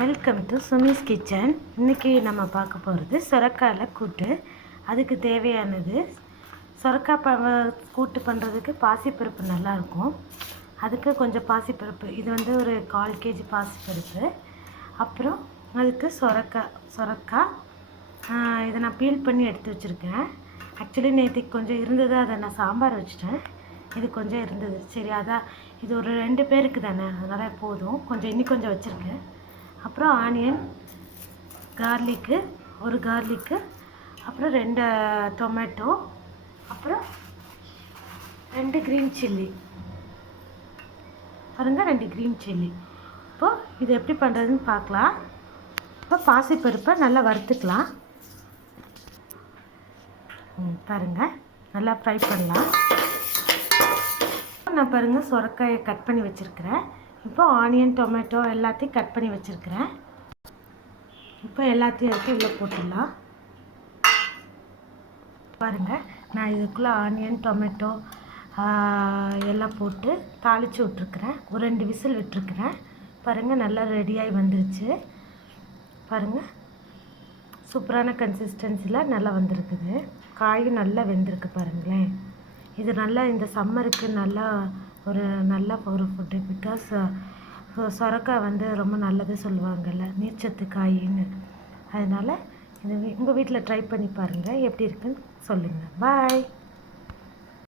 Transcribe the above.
Welcome to Sumi's kitchen. இன்றைக்கி நம்ம பார்க்க போகிறது சொரக்காயில் கூட்டு. அதுக்கு தேவையானது சொரக்காய் கூட்டு பண்ணுறதுக்கு பாசிப்பருப்பு நல்லாயிருக்கும். அதுக்கு கொஞ்சம் பாசிப்பருப்பு, இது வந்து ஒரு 1/4 kg பாசிப்பருப்பு. அப்புறம் அதுக்கு சொரக்காய் இதை நான் பீல் பண்ணி எடுத்து வச்சுருக்கேன். ஆக்சுவலி நேற்றுக்கு கொஞ்சம் இருந்தது, அதை நான் சாம்பார் வச்சுட்டேன். இது கொஞ்சம் இருந்தது, சரி அதான் இது ஒரு 2 பேருக்கு தானே, அதனால் போதும். இன்னும் கொஞ்சம் வச்சுருக்கேன். அப்புறம் ஆனியன், ஒரு கார்லிக்கு, அப்புறம் 2 டொமேட்டோ, அப்புறம் 2 க்ரீன் சில்லி பாருங்கள், 2 க்ரீன் சில்லி. இப்போது இது எப்படி பண்ணுறதுன்னு பார்க்கலாம். இப்போ பாசிப்பருப்பை நல்லா வறுத்துக்கலாம். பாருங்கள், நல்லா ஃப்ரை பண்ணலாம். நான் பாருங்கள் சொரக்காயை கட் பண்ணி வச்சுருக்கிறேன். இப்போ ஆனியன், டொமேட்டோ எல்லாத்தையும் கட் பண்ணி வச்சுருக்கிறேன். இப்போ எல்லாத்தையும் எடுத்து உள்ளே போட்டுடலாம். பாருங்கள், நான் இதுக்குள்ளே ஆனியன், டொமேட்டோ எல்லாம் போட்டு தாளித்து விட்ருக்குறேன். ஒரு 2 விசில் விட்டுருக்குறேன். பாருங்கள், நல்லா ரெடியாகி வந்துருச்சு. பாருங்கள், சூப்பரான கன்சிஸ்டன்சியில் நல்லா வந்திருக்குது. காயும் நல்லா வெந்திருக்கு பாருங்களேன். இது நல்லா இந்த சம்மருக்கு நல்ல ஒரு ஃபுட்டு. பிகாஸ் சொரக்காய் வந்து ரொம்ப நல்லது சொல்லுவாங்கள்ல, நீர்ச்சத்து காயின்னு. அதனால் இது உங்கள் வீட்டில் ட்ரை பண்ணி பாருங்கள், எப்படி இருக்குன்னு சொல்லுங்கள். பாய்.